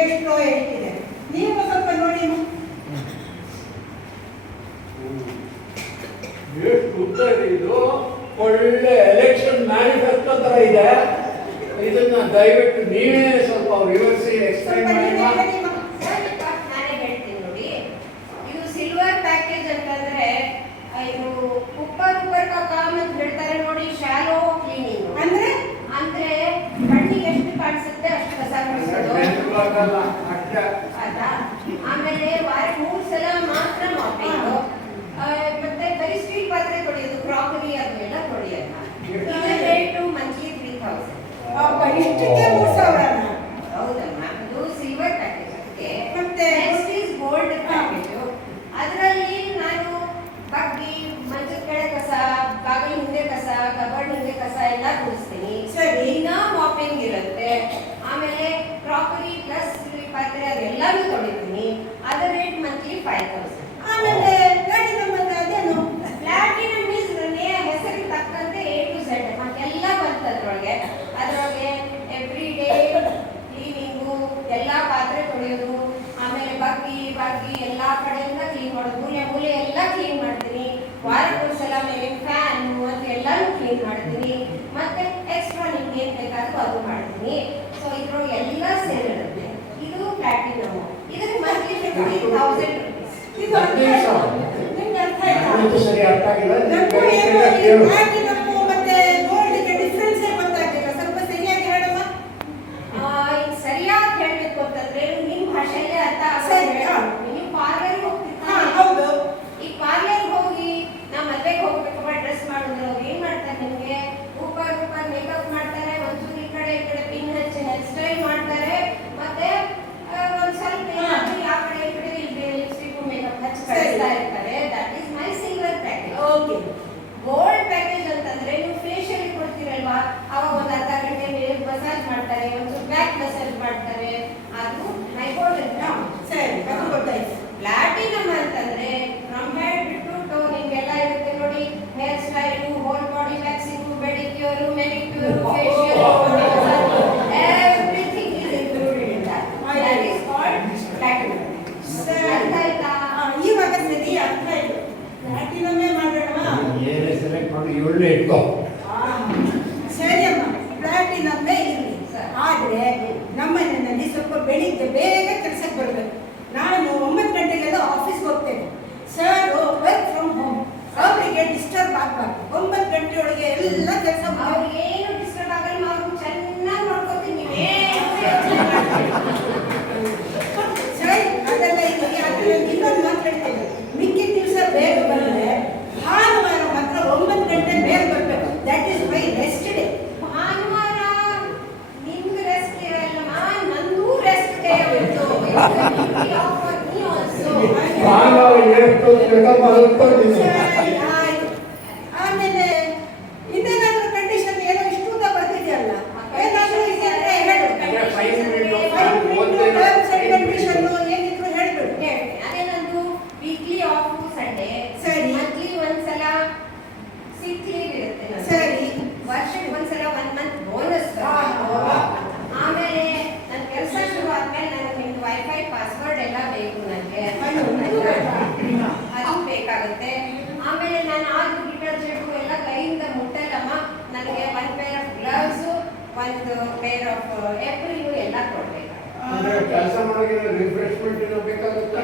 ಎಷ್ಟು ಹೇಳ್ತಿದೆ ನೀವು ಸ್ವಲ್ಪ ನೋಡಿ. ಎಷ್ಟು ಉದ್ದ ಇದೆ ಇದು, ಒಳ್ಳೆ ಎಲೆಕ್ಷನ್ ಮ್ಯಾನಿಫೆಸ್ಟೋ ತರ ಇದೆ. ಇದನ್ನ ದಯವಿಟ್ಟು ನೀವೇ ಸ್ವಲ್ಪ ವಿವರಿಸಿ ಎಕ್ಸ್ಪ್ಲೈನ್ ಮಾಡಿ. ನಾನೇ ಹೇಳ್ತೀನಿ ನೋಡಿ. ಇದು ಸಿಲ್ವರ್ ಪ್ಯಾಕೇಜ್ ಅಂತಂದ್ರೆ ಇದು ಕುಕ್ಕರ್ ಕಾಮ್ ಅಂತ ಹೇಳ್ತಾರೆ ನೋಡಿ, ಶಾಲೋ ಕ್ಲೀನಿಂಗ್ ಅಂದ್ರೆ ಕಣ್ಣಿಗೆ ಎಷ್ಟು ಕಾಣಿಸುತ್ತೆ ಅಷ್ಟು ಕಸ ಗುಡಿಸೋದು. ಆಮೇಲೆ ವಾರ 3 ಸಲ ಮಾತ್ರ ಮಾಪಿಂಗ್, ಮತ್ತೆ ಬರೀ ಸ್ಟೀಲ್ ಪಾತ್ರೆ ತೊಳೆಯೋದು, ಕ್ರಾಕರಿ ಅದನ್ನೆಲ್ಲ ತೊಳೆಯೋದು. ಇದರ ರೇಟು ಮಂತ್ಲಿ 3000. ಇಷ್ಟಕ್ಕೆ 3000. ಹೌದಮ್ಮ, ಅದು ಸಿಲ್ವರ್ ಪ್ಯಾಕೇಜ್. ಮತ್ತೆ ನೆಕ್ಸ್ಟ್ ಇಸ್ ಗೋಲ್ಡ್ ಪ್ಯಾಕೇಜ್. ಅದರಲ್ಲಿ ನಾನು ಬಗ್ಗಿ, ಮಂಚದ ಕೆಳಗೆ ಕಸ, ಬಾಗಿಲು ಹಿಂದೆ ಕಸ, ಕಬರ್ಡ್ ಹಿಂದೆ ಕಸ ಎಲ್ಲ ಗುಡಿಸ್ತೀನಿ. ಸರಿ. ಇನ್ನ ಮಾಪಿಂಗ್ ಇರುತ್ತೆ. ಆಮೇಲೆ ಕ್ರಾಕರಿ ಪ್ಲಸ್ ಪಾತ್ರೆ ಅದೆಲ್ಲಾನು ತೊಳಿತೀನಿ. ಅದರ ರೇಟ್ ಮಂತ್ಲಿ 5000. ಆಮೇಲೆ ಪ್ಲಾಟಿನಮ್ ಅಂದ್ರೆ ಅದೇನು? ಪ್ಲಾಟಿನಮ್ ಮೀನ್ಸ್ ನನ್ನ ಹೆಸರಿಗೆ ತಕ್ಕಂತೆ A to Z ಎಲ್ಲ ಬಂತು ಅದರೊಳಗೆ. ಎವ್ರಿ ಡೇ ಕ್ಲೀನಿಂಗು, ಎಲ್ಲ ಪಾತ್ರೆ ತೊಳೆಯೋದು, ಆಮೇಲೆ ಬಗ್ಗಿ ಎಲ್ಲ ಕಡೆಯಿಂದ ಕ್ಲೀನ್ ಮಾಡೋದು, ಮೂಲೆ ಎಲ್ಲ ಕ್ಲೀನ್ ಮಾಡ್ತೀನಿ. ವಾರಕ್ಕೊಂದ್ಸಲ ಮೇಲೆ ಫ್ಯಾನ್ ಮತ್ತು ಎಲ್ಲಾನು ಕ್ಲೀನ್ ಮಾಡ್ತೀನಿ. ಮತ್ತೆ ಎಕ್ಸ್ಟ್ರಾ ನಿಮ್ಗೆ ಏನ್ ಬೇಕಾದ್ರೂ ಅದು ಮಾಡ್ತೀನಿ. ಸೊ ಇದ್ರೊಳಗೆ ಎಲ್ಲ ಸೇರಿರುತ್ತೆ. ಇದು ಪ್ಲಾಟಿನಮ್. ಇದಕ್ಕೆ ಮಂತ್ಲಿ 50,000 rupees. ಇದು ನಿಮ್ಗೆ ಅರ್ಥ ಆಯ್ತಾ? ಸರಿ ಅರ್ಥ ಆಗಿಲ್ಲ. ಪ್ಲಾಟಿನಮ್ ಮತ್ತೆ ಗೋಲ್ಡ್ಗೆ ಡಿಫರೆನ್ಸ್ ಗೊತ್ತಾಗಿಲ್ಲ. ಸ್ವಲ್ಪ ಸರಿಯಾಗಿ ಹೇಳಮ್ಮ. ಸರಿಯಾಗಿ ಹೇಳ್ಬೇಕು ಅಂತಂದ್ರೆ ನಿಮ್ ಭಾಷೆಯಲ್ಲೇ ಅರ್ಥ ಸರಿ. ನೀವು ಪಾರ್ಲರ್ ಹೋಗ್ತೀರಾ? ಹೌದು. ಈ ಪಾರ್ಲರ್ ಹೋಗಿ ನಾವು ಮದ್ವೆಗೆ ಹೋಗ್ಬೇಕಪ್ಪ ಡ್ರೆಸ್ ಮಾಡಿದ್ರೆ ಅವ್ರು ಏನ್ ಮಾಡ್ತಾರೆ, ನಿಮ್ಗೆ ರೂಪಾಯಿ ಮೇಕಪ್ ಮಾಡ್ತಾರೆ, ಒಂಚೂರು ಈ ಕಡೆ ಪಿನ್ ಹಚ್ಚಿ ಹೇರ್ ಸ್ಟೈಲ್ ಮಾಡ್ತಾರೆ, ಮತ್ತೆ ಒಂದ್ ಸ್ವಲ್ಪ ಆ ಕಡೆ ಈ ಕಡೆ ಲಿಪ್ಸ್ಟಿಕ್ ಮೇಕಪ್ ಹಚ್ಚಿ ಕಳಿಸ್ತಾ ಇರ್ತಾರೆ. That is my silver package. Okay. Gold package ಅಂತಂದ್ರೆ ನೀವು ಫೇಶಿಯಲ್ ಕೊಡ್ತೀರಲ್ವಾ, ಅವಾಗ ಒಂದು ಅರ್ಧ ಗಂಟೆ ಮೇಲೆ ಮಸಾಜ್ ಮಾಡ್ತಾರೆ, ಒಂಚೂರು ಬ್ಯಾಕ್ ಮಸಾಜ್ ಮಾಡ್ತಾರೆ. ಅದು ಮೈ ಗೋಲ್ಡ್. ಸರಿ, ಅದು ಗೊತ್ತಾಯ್ತು. ಪ್ಲಾಟಿನಮ್ ಅಂತಂದ್ರೆ ಫ್ರಮ್ ಹೆಡ್ ಟು ಟೋ ನಿಮ್ಗೆಲ್ಲ ಇರುತ್ತೆ ನೋಡಿ, hair style, whole body waxing, pedicure, manicure, facial, everything is included in that. That is called platinum. ಅರ್ಥ ಆಯ್ತಾ? ಇವಾಗ ಸರಿ ಅರ್ಥ ಆಯ್ತು. ಪ್ಲಾಟಿನಮ್ಮೇ ಮಾಡೋಣ. ಏನೇ ಸೆಲೆಕ್ಟ್ ಮಾಡಿ ಒಳ್ಳೆ ಇಟ್ಕೋ. ಸರಿ ಅಮ್ಮ, ಪ್ಲಾಟಿನಮ್ಮೇ ಇರಲಿ. ಆದ್ರೆ ನಮ್ಮನೆಯಲ್ಲಿ ಸ್ವಲ್ಪ ಬೆಳಿಗ್ಗೆ ಬೇಗ ಕೆಲಸಕ್ಕೆ ಬರಬೇಕು. ನಾನು 9 ಗಂಟೆಗೆಲ್ಲ ಆಫೀಸ್ಗೆ ಹೋಗ್ತೇನೆ. ಸರ್ ವರ್ಕ್ ಫ್ರಮ್ ಹೋಮ್, ಅವರಿಗೆ ಡಿಸ್ಟರ್ಬ್ ಆಗಬಾರ್ದು. 9 ಗಂಟೆಯೊಳಗೆ ಎಲ್ಲ ಕೆಲಸ ಅವ್ರಿಗೆ ಏನು ಡಿಸ್ಟರ್ಬ್ ಆಗಲ್ಲ, ಅವ್ರು ಚೆನ್ನಾಗಿ ನೋಡ್ಕೊತೀನಿ. ನೀವೇನು ಸರಿ, ಅದೆಲ್ಲ ಇದೆ. ಅದನ್ನ ಇನ್ನೊಂದು ಮಾತು ಹೇಳ್ತೇನೆ, ಮಿಕ್ಕಿದ ದಿವಸ ಬೇಗ ಬಂದರೆ ಭಾನುವಾರ ಮಾತ್ರ 9 ಗಂಟೆ ಬೇಗ ಬರಬೇಕು. That is my rest day. ಭಾನುವಾರ ನಿಮ್ಗೆ ರೆಸ್ಟ್ ಇರಲ್ಲಮ್ಮ, ನಂದು ರೆಸ್ಟ್ ಡೇ ಉಂಟು. ಸರಿ, ಆಯ್ತು. ಆಮೇಲೆ ಇದೇನಾದ್ರೂ ಕಂಡೀಷನ್ ಏನೋ ಇಷ್ಟು ಉದ್ದ ಬರ್ತಿದೆಯಲ್ಲ, ಏನಾದ್ರೂ ಇದೆ ಅಂದ್ರೆ ಹೇಳು. ಟರ್ಮ್ಸ್ ಅಂಡ್ ಕಂಡೀಷನ್ ಏನಿದ್ರು ಹೇಳ್ಬಿಡು. ಅದೇ ನಂದು ವೀಕ್ಲಿ ಆಫ್ ಸಂಡೇ. ಸರಿ. ಮಂತ್ಲಿ ಒಂದ್ಸಲ ಸಿಕ್ ಲೀವ್ ಇರುತ್ತೆ. ಸರಿ. ವರ್ಷಕ್ಕೆ ಒಂದ್ಸಲ 1 ಮಂತ್ ಬೋನಸ್. ಆಮೇಲೆ ನನ್ನ ಕೆಲಸ ಶುರು ಆದ್ಮೇಲೆ ನನಗೆ ನಿಮ್ದು ವೈಫೈ ಪಾಸ್ವರ್ಡ್ ಎಲ್ಲ ಬೇಕು. ನನಗೆ ಅದು ಬೇಕಾಗುತ್ತೆ. ಆಮೇಲೆ ನಾನು ಆರು ಡಿಟರ್ಜೆಂಟ್ ಎಲ್ಲ ಕೈಯಿಂದ ಮುಟ್ಟಲ್ಲಮ್ಮ. ನನಗೆ 1 pair of gloves, 1 pair of April ಎಲ್ಲ ಕೊಡ್ಬೇಕು. ಕೆಲಸ ಮಾಡೋಕೆ ರಿಫ್ರೆಶ್ಮೆಂಟ್ ಬೇಕಾಗುತ್ತೆ.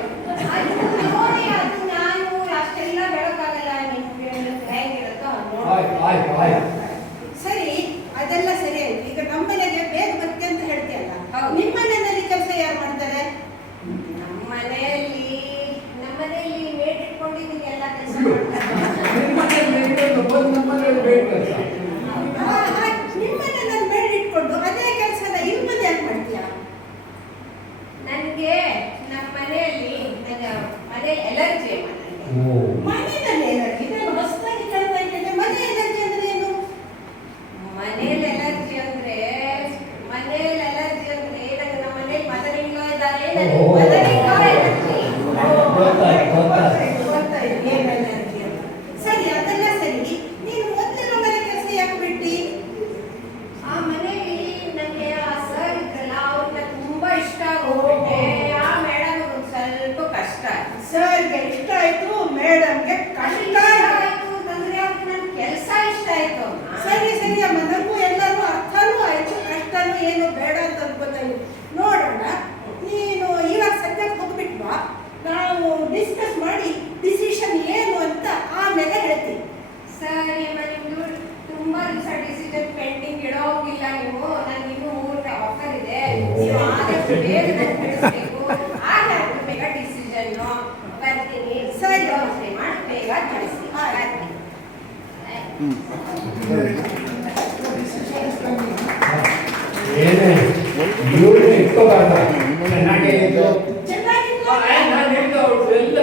ನೋಡಿ, ಅದು ನಾನು ಅಷ್ಟೆಲ್ಲ ಹೇಳೋಕ್ಕಾಗಲ್ಲ. ನಿಮ್ಗೆ ಹೇಗಿರುತ್ತೋ ಸರಿ, ಅದೆಲ್ಲ ಸರಿ ಆಯ್ತು. ಈಗ ನಮ್ಮನೆಗೆ ಬೇಗ ಬರುತ್ತೆ ಅಂತ ಹೇಳ್ತೀಯಲ್ಲ, ಹೌದು. ನಿಮ್ಮ ಮನೆಯಲ್ಲಿ ಕೆಲಸ ಯಾರು ಮಾಡ್ತಾರೆ? ನಮ್ಮ ಮನೆಯಲ್ಲಿ ಮೇಡ್ ಇಟ್ಕೊಂಡಿದ್ದೀನಿ, ಎಲ್ಲ ಕೆಲಸ ಮಾಡ್ತಾರೆ. ನಿಮ್ಮನೆಯಲ್ಲಿ ಬೇಡ ಇಟ್ಕೊಂಡು ಅದೇ ಕೆಲಸನ ಇಲ್ಮದೆ ಯಾಕೆ ಮಾಡ್ತೀಯಾ? ನನಗೆ ನಮ್ಮ ಮನೆಯಲ್ಲಿ ಅದೇ ಎಲರ್ಜಿ. ಮನೆಯಲ್ಲಿ ಎಲರ್ಜಿ ಇದನ್ನು ಹೊಸದಾಗಿ ಕೇಳ್ತಾ ಇದ್ದೇನೆ. ಮನೆ ಎಲರ್ಜಿ ಅಂದ್ರೆ ಏನು? ಮನೇಲಿ ಎಲರ್ಜಿ ಅಂದ್ರೆ ನನಗೆ ನಮ್ಮ ಮನೇಲಿ ಮದರ್ ಇನ್ ಲಾ ಇದ್ದಾರೆ. ನನಗೆ ಮದರ್ ಇನ್ ಲಾ ಎಲರ್ಜಿ. ಸರಿ, ಅದೆಲ್ಲ ಸರಿ. ನೀನು ಮೊದಲಿನ ಮನೆ ಕೆಲಸ ಯಾಕೆ ಬಿಟ್ಟಿ? ಆ ಮನೆಯಲ್ಲಿ ನನಗೆ ಆ ಸರ್ ಇದ್ರಲ್ಲ ಏನು ಬೇಡ ಅಂತ ಅನ್ಕೋತಾನೆ. ನೋಡೋಣ, ನೀನು ಇವಾಗ ಸದ್ಯಕ್ಕೆ ಹೋಗ್ಬಿಟ್ವಾ, ನಾವು ಡಿಸ್ಕಸ್ ಮಾಡಿ ಡಿಸಿಷನ್ ಏನು ಅಂತ ಆಮೇಲೆ ಹೇಳ್ತೀನಿ. ಸರ್ ನಿಮ್ದು ತುಂಬಾ ದಿವಸ ಡಿಸಿಷನ್ ಪೆಂಡಿಂಗ್ ಇಡೋಗಿಲ್ಲ ನೀವು. ನನ್ಗೆ ಇನ್ನೂ 3 ಆಫರ್ ಇದೆ. ನೀವು ಆದಷ್ಟು ಬೇಗ ನನಗೆ ತಿಳಿಸ್ಬೇಕು. ಆದಷ್ಟು ಬೇಗ ಡಿಸಿಷನ್ ಬರ್ತೀನಿ. ಸರಿ. ಯೋಚನೆ ಮಾಡಿ ಬೇಗ ತಿಳಿಸಿ. ಬರ್ತೀನಿ. ಏನೇ ಇವ್ರನ್ನ ಇಟ್ಕೋಬಾರ್ದ ಚೆನ್ನಾಗೇ ಇದ್ದು ಚೆನ್ನಾಗಿತ್ತು. ನಾನು ನಿಮ್ದು ಅವ್ರು ಎಲ್ಲ